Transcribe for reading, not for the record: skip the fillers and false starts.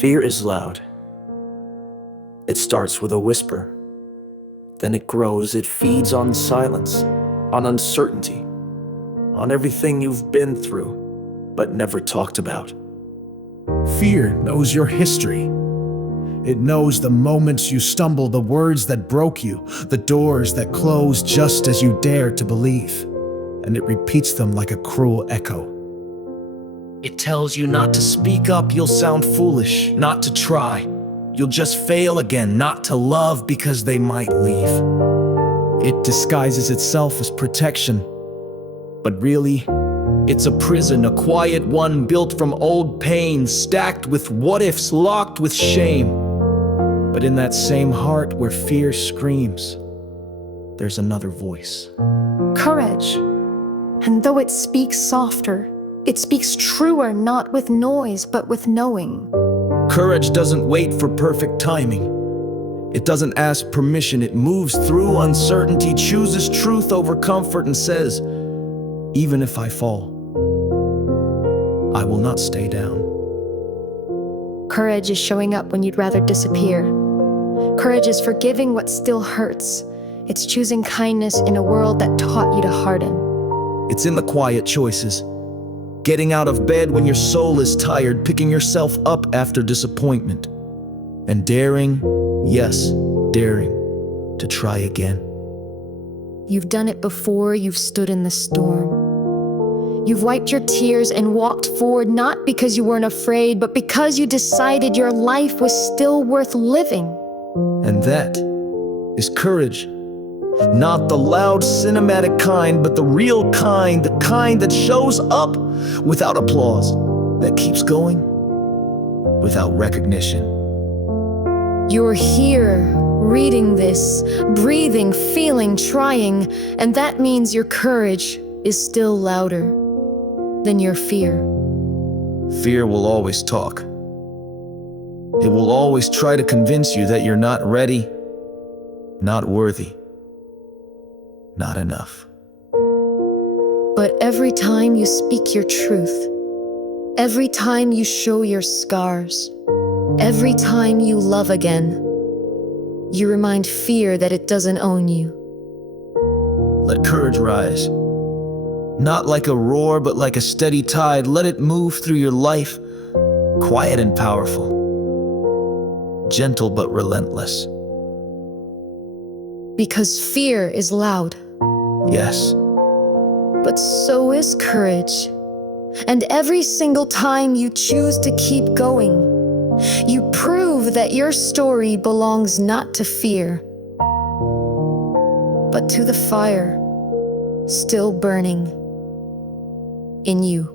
Fear is loud. It starts with a whisper. Then it grows, it feeds on silence, on uncertainty, on everything you've been through, but never talked about. Fear knows your history. It knows the moments you stumble, the words that broke you, the doors that closed just as you dared to believe. And it repeats them like a cruel echo. It tells you not to speak up, you'll sound foolish, not to try. You'll just fail again, not to love because they might leave. It disguises itself as protection, but really, it's a prison, a quiet one built from old pain, stacked with what-ifs, locked with shame. But in that same heart where fear screams, there's another voice. Courage. And though it speaks softer, it speaks truer, not with noise, but with knowing. Courage doesn't wait for perfect timing. It doesn't ask permission. It moves through uncertainty, chooses truth over comfort, and says, even if I fall, I will not stay down. Courage is showing up when you'd rather disappear. Courage is forgiving what still hurts. It's choosing kindness in a world that taught you to harden. It's in the quiet choices. Getting out of bed when your soul is tired, picking yourself up after disappointment, and daring, yes, daring, to try again. You've done it before, you've stood in the storm. You've wiped your tears and walked forward, not because you weren't afraid, but because you decided your life was still worth living. And that is courage. Not the loud cinematic kind, but the real kind, the kind that shows up without applause, that keeps going without recognition. You're here, reading this, breathing, feeling, trying, and that means your courage is still louder than your fear. Fear will always talk. It will always try to convince you that you're not ready, not worthy, not enough. But every time you speak your truth, every time you show your scars, every time you love again, you remind fear that it doesn't own you. Let courage rise. Not like a roar, but like a steady tide. Let it move through your life, quiet and powerful, gentle but relentless. Because fear is loud. Yes. But so is courage. And every single time you choose to keep going, you prove that your story belongs not to fear, but to the fire still burning in you.